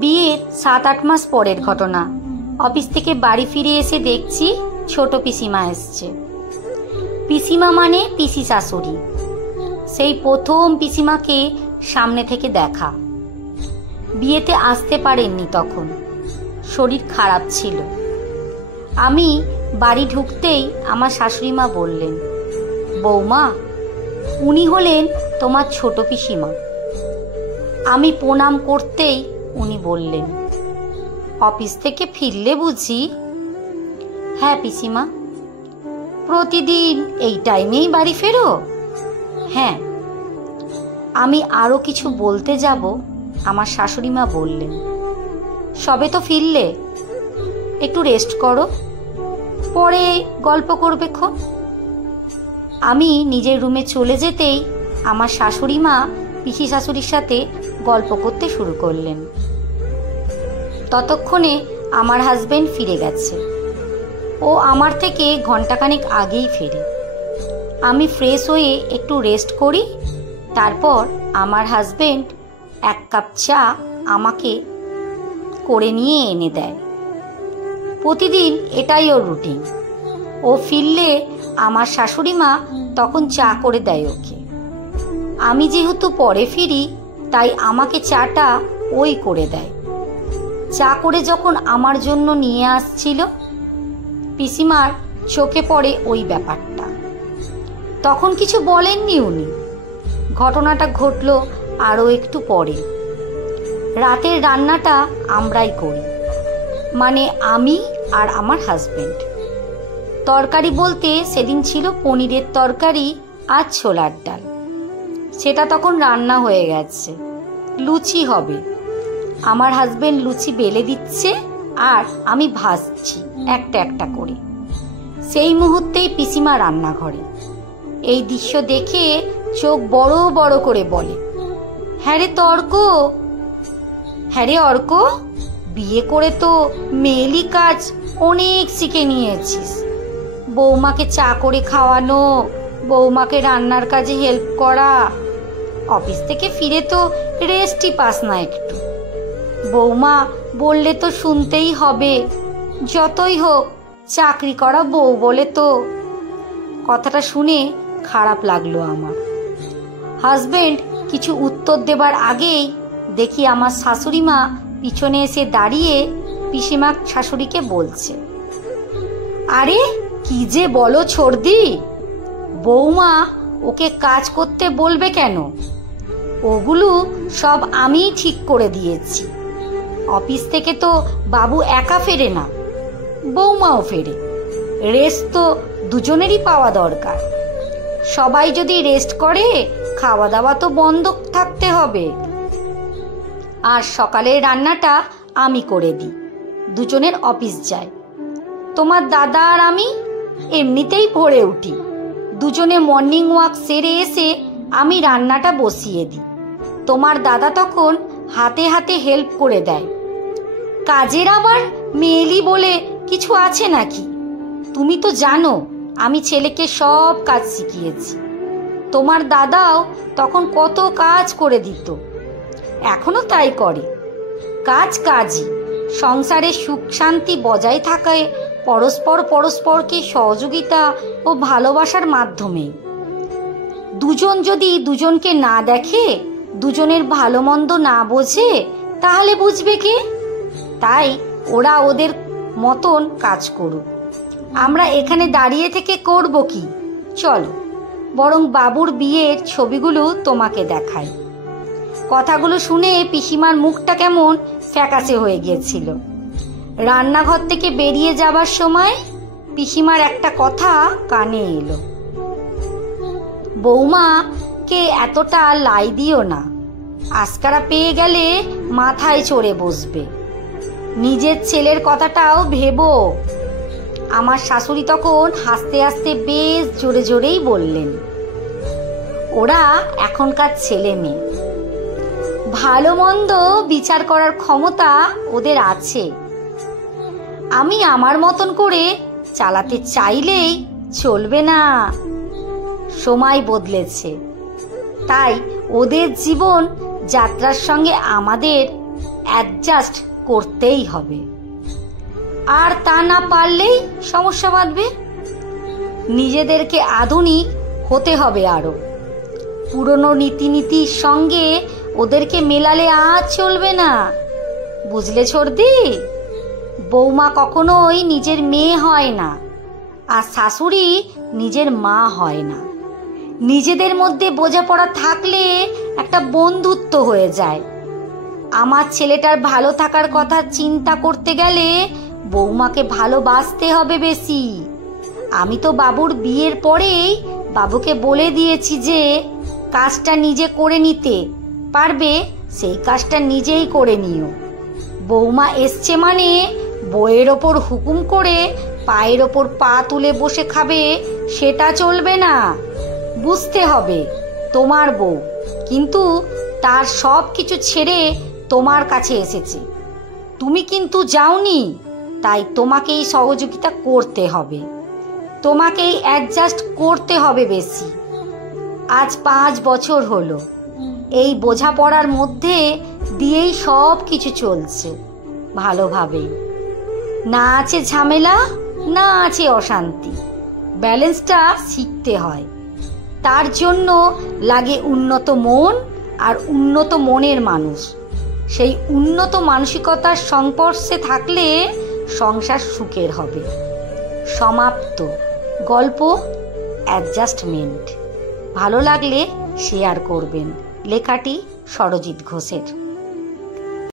বিয়ের 7-8 মাস পরের ঘটনা। অফিস থেকে বাড়ি ফিরে এসে দেখছি ছোট পিসিমা এসছে। পিসিমা মানে পিসি শাশুড়ি। সেই প্রথম পিসিমাকে সামনে থেকে দেখা। বিয়েতে আসতে পারেননি তখন, শরীর খারাপ ছিল। আমি বাড়ি ঢুকতেই আমার শাশুড়ি মা বললেন, বৌমা, উনি হলেন তোমার ছোট পিসিমা। আমি প্রণাম করতেই উনি বললেন, অফিস থেকে ফিরলে বুঝি? হ্যাঁ পিসিমা। প্রতিদিন এই টাইমেই বাড়ি ফেরো? হ্যাঁ। আমি আরো কিছু বলতে যাব, আমার শাশুড়ি মা বললেন, সবে তো ফিরলে, একটু রেস্ট করো, পরে গল্প করবে ক্ষণ। আমি নিজের রুমে চলে যেতেই আমার শাশুড়ি মা পিসি শাশুড়ির সাথে গল্প করতে শুরু করলেন। ততক্ষণে আমার হাজবেন্ড ফিরে গেছে। ও আমার থেকে ঘন্টাখানেক আগেই ফেরে। আমি ফ্রেশ হয়ে একটু রেস্ট করি, তারপর আমার হাজবেন্ড 1 কাপ চা আমাকে করে নিয়ে এনে দেয়। প্রতিদিন এটাই ওর রুটিন। ও ফিরলে আমার শাশুড়ি মা তখন চা করে দেয় ওকে। আমি যেহেতু পরে ফিরি, তাই আমাকে চাটা ওই করে দেয়। চা করে যখন আমার জন্য নিয়ে আসছিল, পিসিমার চোখে পড়ে ওই ব্যাপারটা। তখন কিছু বলেননি উনি। ঘটনাটা ঘটল আরও একটু পরে। রাতের রান্নাটা আমরাই করি, মানে আমি আর আমার হাজবেন্ড। তরকারি বলতে সেদিন ছিল পনিরের তরকারি আর ছোলার ডাল। সেটা তখন রান্না হয়ে গেছে। লুচি হবে। আমার হাজবেন্ড লুচি বেলে দিচ্ছে আর আমি ভাজছি একটা একটা করে। সেই মুহূর্তেই পিসিমা রান্নাঘরে। এই দৃশ্য দেখে চোখ বড় বড় করে বলে, হ্যাঁ রে তর্ক, হ্যাঁ রে অর্ক, বিয়ে করে তো মেয়েলি কাজ অনেক শিখে নিয়েছিস। বৌমাকে চা করে খাওয়ানো, বৌমাকে রান্নার কাজে হেল্প করা। অফিস থেকে ফিরে তো রেস্টই পাস না একটু। বৌমা বললে তো শুনতেই হবে, যতই হোক চাকরি করা বউ বলে তো। কথাটা শুনে খারাপ লাগলো আমার। হাজবেন্ড কিছু উত্তর দেবার আগেই দেখি আমার শাশুড়ি মা পিছনে এসে দাঁড়িয়ে পিসিমা শাশুড়িকে বলছে, আরে কি যে বলো ছোড়দি, বৌমা ওকে কাজ করতে বলবে কেন? ওগুলো সব আমিই ঠিক করে দিয়েছি। অফিস থেকে তো বাবু একা ফেরে না, বৌমাও ফেরে। রেস্ট তো দুজনেরই পাওয়া দরকার। সবাই যদি রেস্ট করে, খাওয়া দাওয়া তো বন্ধ থাকতে হবে। আর সকালের রান্নাটা আমি করে দিই, দুজনের অফিস যায়। তোমার দাদা আর আমি এমনিতেই ভোরে উঠি। দুজনে মর্নিং ওয়াক সেরে এসে আমি রান্নাটা বসিয়ে দিই। তোমার দাদা তখন হাতে হাতে হেল্প করে দেয়। কাজের আবার মেয়েলি বলে কিছু আছে নাকি? তুমি তো জানো আমি ছেলেকে সব কাজ শিখিয়েছি। তোমার দাদাও তখন কত কাজ করে দিত, এখনো তাই করে। কাজ কাজই। সংসারে সুখ শান্তি বজায় থাকায় পরস্পরকে সহযোগিতা ও ভালোবাসার মাধ্যমে। দুজন যদি দুজনকে না দেখে, দুজনের ভালো মন্দ না বোঝে, তাহলে বুঝবে কে? তাই ওরা ওদের মতন কাজ করুক, আমরা এখানে দাঁড়িয়ে থেকে করব কি? চলো বরং বাবুর বিয়ের ছবিগুলো তোমাকে দেখাই। কথাগুলো শুনে পিসিমার মুখটা কেমন ফ্যাকাশে হয়ে গিয়েছিল। রান্নাঘর থেকে বেরিয়ে যাবার সময় পিসিমার একটা কথা কানে এলো, বৌমাকে এতটা লাই দিও না, আজকারা পেয়ে গেলে মাথায় চড়ে বসবে। নিজের ছেলের কথাটাও ভেবো। আমার শাশুড়ি তখন হাসতে হাসতে বেশ জোরে জোরেই বললেন, ওরা এখনকার ছেলে মেয়ে, ভালো মন্দ বিচার করার ক্ষমতা ওদের আছে। আমি আমার মতন করে চালাতে চাইলেই চলবে না। সময় বদলেছে, তাই ওদের জীবন যাত্রার সঙ্গে আমাদের অ্যাডজাস্ট করতেই হবে। আর তা না পারলেই সমস্যা বাঁধবে। নিজেদেরকে আধুনিক হতে হবে আরো। পুরনো রীতিনীতির সঙ্গে ওদেরকে মেলালে আজ চলবে না, বুঝলে ছোড়দি? বৌমা কখনোই নিজের মেয়ে হয় না, আর শাশুড়ি নিজের মা হয় না। নিজেদের মধ্যে বোঝাপড়া থাকলে একটা বন্ধুত্ব হয়ে যায়। আমার ছেলেটার ভালো থাকার কথা চিন্তা করতে গেলে বৌমাকে ভালোবাসতে হবে বেশি। আমি তো বাবুর বিয়ের পরেই বাবুকে বলে দিয়েছি যে কাজটা নিজে করে নিতে পারবে সেই কাজটা নিজেই করে নিও। বৌমা এসছে মানে বইয়ের ওপর হুকুম করে পায়ের ওপর পা তুলে বসে খাবে সেটা চলবে না। বুঝতে হবে তোমার বউ কিন্তু তার সব কিছু ছেড়ে তোমার কাছে এসেছে, তুমি কিন্তু যাওনি, তাই তোমাকেই সহযোগিতা করতে হবে, তোমাকেই অ্যাডজাস্ট করতে হবে বেশি। আজ 5 বছর হলো এই বোঝাপড়ার মধ্যে দিয়েই সব কিছু চলছে ভালোভাবেই। না আছে ঝামেলা, না আছে অশান্তি। ব্যালেন্সটা শিখতে হয়। তার জন্য লাগে উন্নত মন আর উন্নত মনের মানুষ। সেই উন্নত মানসিকতার সংস্পর্শে থাকলে সংসার সুখের হবে। সমাপ্ত। গল্প অ্যাডজাস্টমেন্ট। ভালো লাগলে শেয়ার করবেন। লেখাটি সরজিৎ ঘোষের।